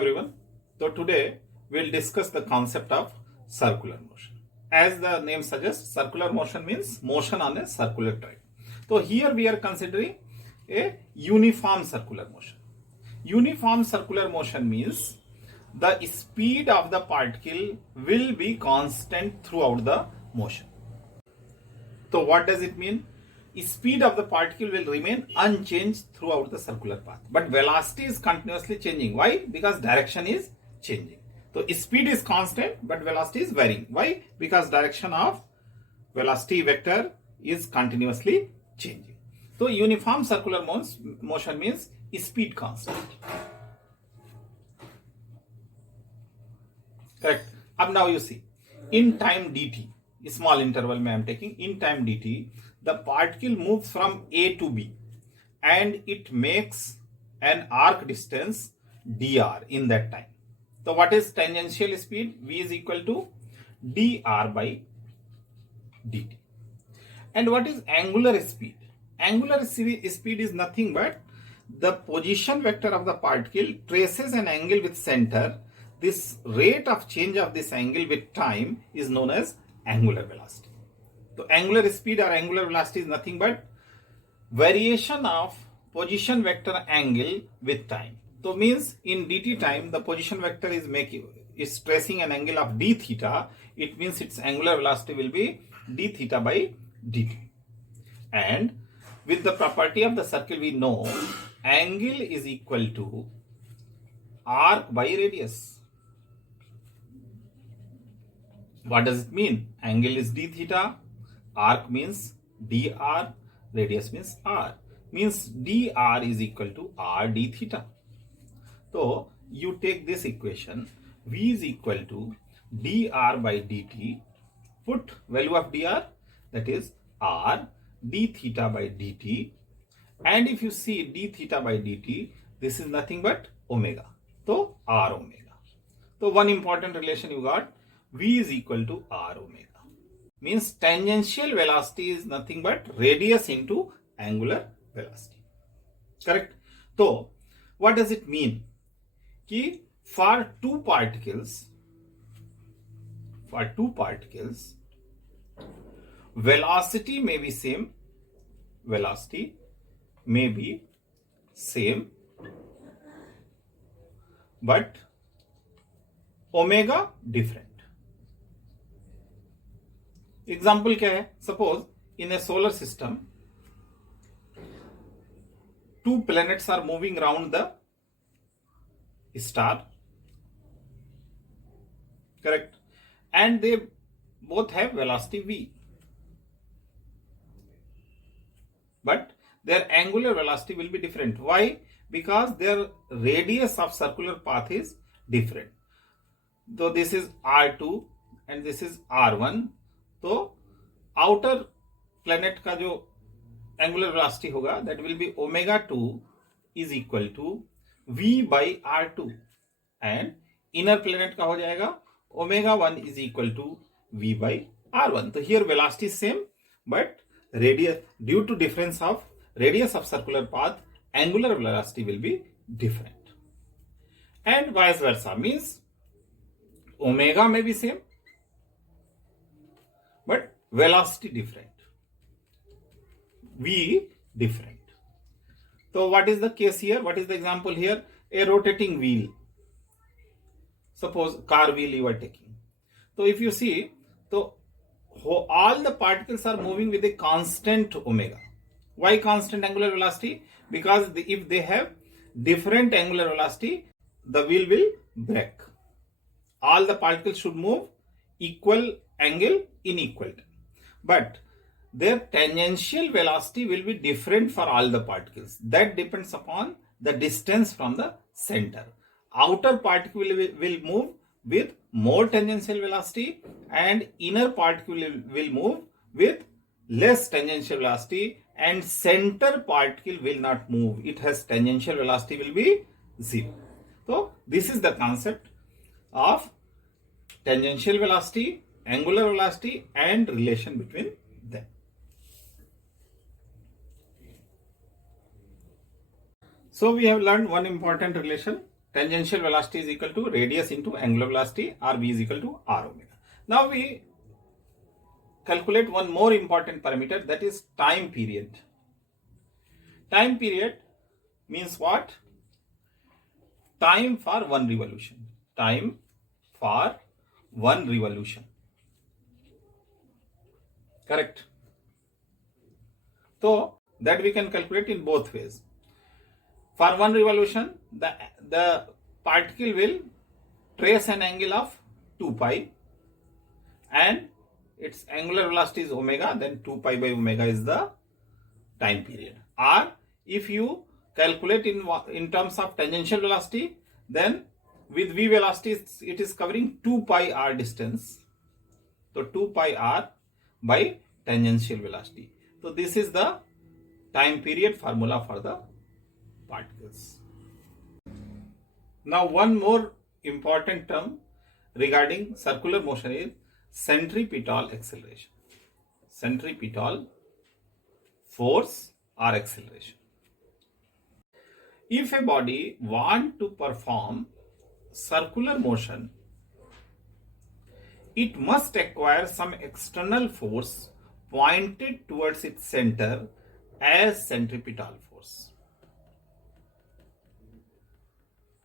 everyone. So today we'll discuss the concept of circular motion. As the name suggests, circular motion means motion on a circular track. So here we are considering a uniform circular motion. Uniform circular motion means the speed of the particle will be constant throughout the motion. So what does it mean? Speed of the particle will remain unchanged throughout the circular path, but velocity is continuously changing. Why? Because direction is changing. So speed is constant but velocity is varying. Why? Because direction of velocity vector is continuously changing. So uniform circular motion means speed constant. Correct. Up now you see, in time dt, small interval I am taking, in time dt, the particle moves from A to B and it makes an arc distance dr in that time. So what is tangential speed? V is equal to dr by dt. And what is angular speed? Angular speed is nothing but the position vector of the particle traces an angle with center. This rate of change of this angle with time is known as angular velocity. So angular speed or angular velocity is nothing but variation of position vector angle with time. So means in dt time the position vector is tracing an angle of d theta. It means its angular velocity will be d theta by dt. And with the property of the circle we know angle is equal to arc by radius. What does it mean? Angle is d theta, arc means dr, radius means r. Means dr is equal to r d theta. So you take this equation, v is equal to dr by dt, put value of dr, that is r d theta by dt, and if you see d theta by dt, this is nothing but omega. So r omega. So one important relation you got, v is equal to r omega. Means tangential velocity is nothing but radius into angular velocity. Correct? So what does it mean? Ki for two particles, velocity may be same, but omega different. Example क्या है? Suppose in a solar system, two planets are moving around the star. Correct? And they both have velocity v. But their angular velocity will be different. Why? Because their radius of circular path is different. So this is r2 and this is r1. तो outer planet का जो angular velocity होगा that will be omega 2 is equal to v by r2 and inner planet का हो जाएगा omega 1 is equal to v by r1. तो here velocity is same but radius, due to difference of radius of circular path, angular velocity will be different. And vice versa, means omega may be same but velocity different, v different. So what is the case here? What is the example here? A rotating wheel. Suppose car wheel you are taking. So if you see, so all the particles are moving with a constant omega. Why constant angular velocity? Because if they have different angular velocity, the wheel will break. All the particles should move equal angle in equal time. But their tangential velocity will be different for all the particles. That depends upon the distance from the center. Outer particle will move with more tangential velocity and inner particle will move with less tangential velocity, and center particle will not move. It has tangential velocity will be 0. So this is the concept of tangential velocity, angular velocity and relation between them. So we have learned one important relation tangential velocity is equal to radius into angular velocity, or v is equal to r omega. Now we calculate one more important parameter, that is time period. Time period means what? Time for one revolution. Time for one revolution. Correct? So that we can calculate in both ways. For one revolution, the particle will trace an angle of 2 pi and its angular velocity is omega, then 2 pi by omega is the time period. Or if you calculate in terms of tangential velocity, then with v velocity it is covering 2 pi r distance. So 2 pi r by tangential velocity. So this is the time period formula for the particles. Now one more important term regarding circular motion is centripetal acceleration. Centripetal force or acceleration. If a body wants to perform circular motion, it must acquire some external force pointed towards its center as centripetal force.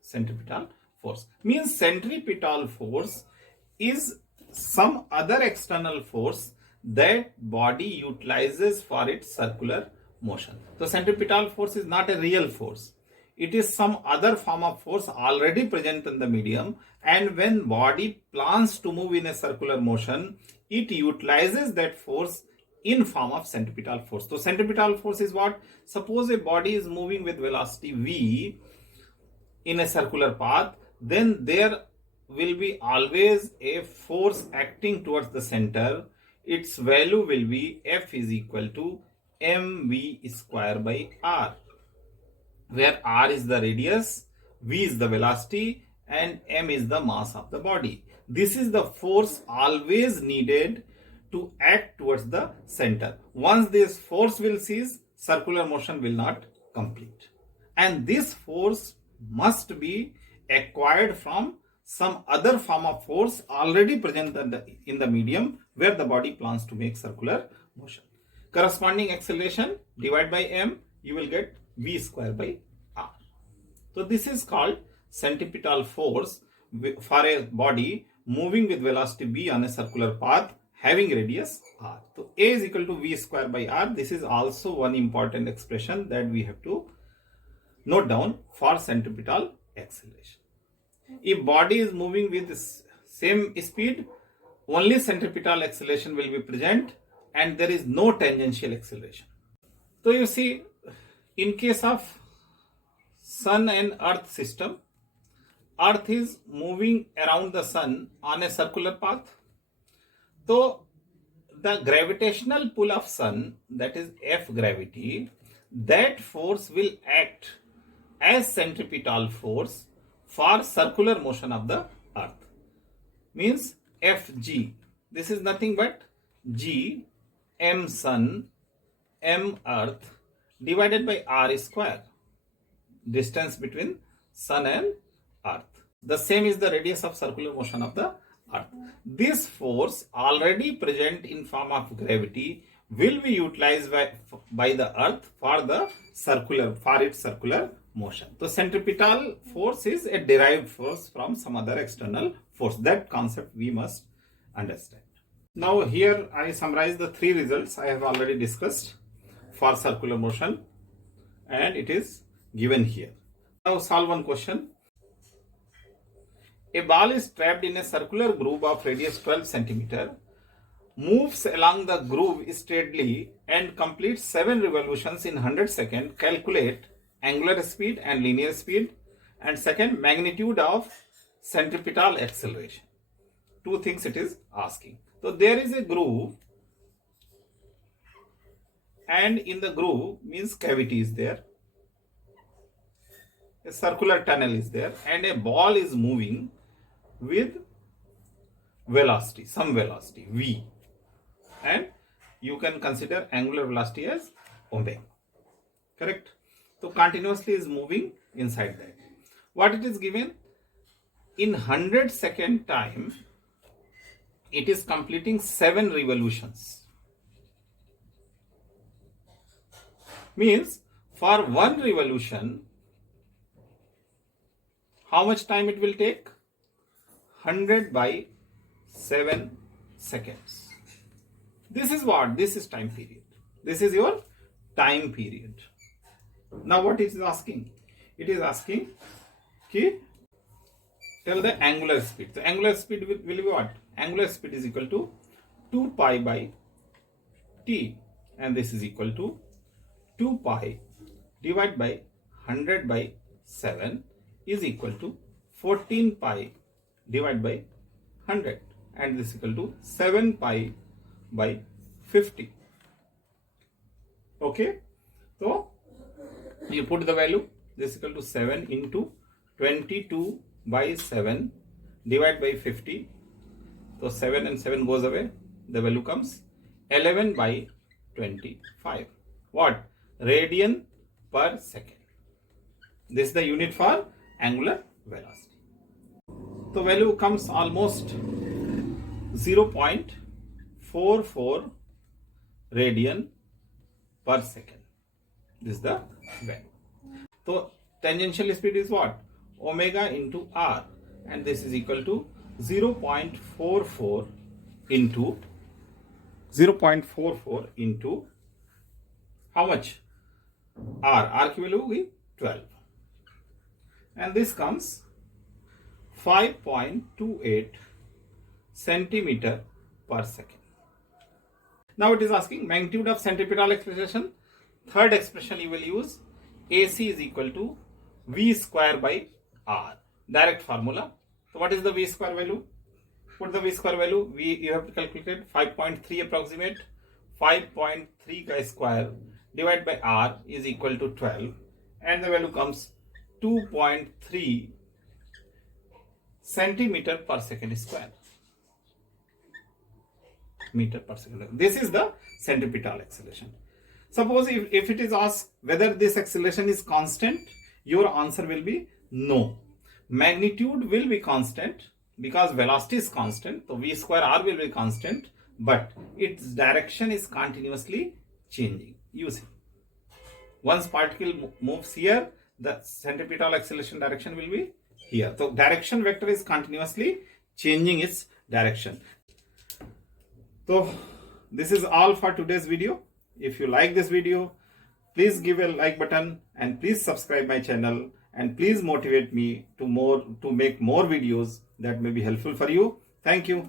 Centripetal force means centripetal force is some other external force that body utilizes for its circular motion. So centripetal force is not a real force. It is some other form of force already present in the medium, and when body plans to move in a circular motion, it utilizes that force in form of centripetal force. So centripetal force is what? Suppose a body is moving with velocity v in a circular path, then there will be always a force acting towards the center. Its value will be F is equal to mv square by r, where r is the radius, v is the velocity, and m is the mass of the body. This is the force always needed to act towards the center. Once this force will cease, circular motion will not complete. And this force must be acquired from some other form of force already present in the medium where the body plans to make circular motion. Corresponding acceleration divided by m, you will get v square by r. So this is called centripetal force for a body moving with velocity v on a circular path having radius r. So a is equal to v square by r. This is also one important expression that we have to note down for centripetal acceleration. If body is moving with the same speed, only centripetal acceleration will be present and there is no tangential acceleration. So you see, in case of Sun and Earth system, Earth is moving around the Sun on a circular path. So the gravitational pull of Sun, that is F gravity, that force will act as centripetal force for circular motion of the Earth. Means Fg. This is nothing but G m Sun m Earth divided by r square, distance between Sun and Earth. The same is the radius of circular motion of the Earth. This force already present in form of gravity will be utilized by the Earth for its circular motion. So centripetal force is a derived force from some other external force. That concept we must understand. Now here I summarize the three results I have already discussed for circular motion, and it is given here. Now solve one question. A ball is trapped in a circular groove of radius 12 cm, moves along the groove steadily and completes 7 revolutions in 100 seconds. Calculate angular speed and linear speed, and second, magnitude of centripetal acceleration. Two things it is asking. So there is a groove, and in the groove means cavity is there, a circular tunnel is there, and a ball is moving with velocity, some velocity v, and you can consider angular velocity as omega. Correct? So continuously is moving inside that. What it is given? In 100-second time, it is completing 7 revolutions. Means for one revolution, how much time it will take? 100 by 7 seconds. This is what? This is time period. This is your time period. Now what it is asking? It is asking, tell the angular speed. The angular speed will be what? Angular speed is equal to 2 pi by t, and this is equal to 2 pi divided by 100 by 7 is equal to 14 pi divided by 100, and this is equal to 7 pi by 50. Okay, so you put the value. This is equal to 7 into 22 by 7 divided by 50. So 7 and 7 goes away. The value comes 11 by 25. What? Radian per second. This is the unit for angular velocity. The value comes almost 0.44 radian per second. This is the value. So tangential speed is what? Omega into r, and this is equal to 0.44 into how much? R की value होगी 12, and this comes 5.28 centimeter per second. Now it is asking magnitude of centripetal acceleration. Third expression you will use, AC is equal to V square by R. Direct formula. So what is the V square value? Put the V square value. You have to calculate 5.3 approximate. 5.3 ka square divided by R is equal to 12, and the value comes 2.3 centimeter per second square. Meter per second. This is the centripetal acceleration. Suppose if it is asked whether this acceleration is constant, your answer will be no. Magnitude will be constant because velocity is constant. So V square R will be constant, but its direction is continuously changing. You see, once particle moves here, the centripetal acceleration direction will be here. So direction vector is continuously changing its direction. So this is all for today's video. If you like this video, please give a like button and please subscribe my channel, and please motivate me to make more videos that may be helpful for you. Thank you.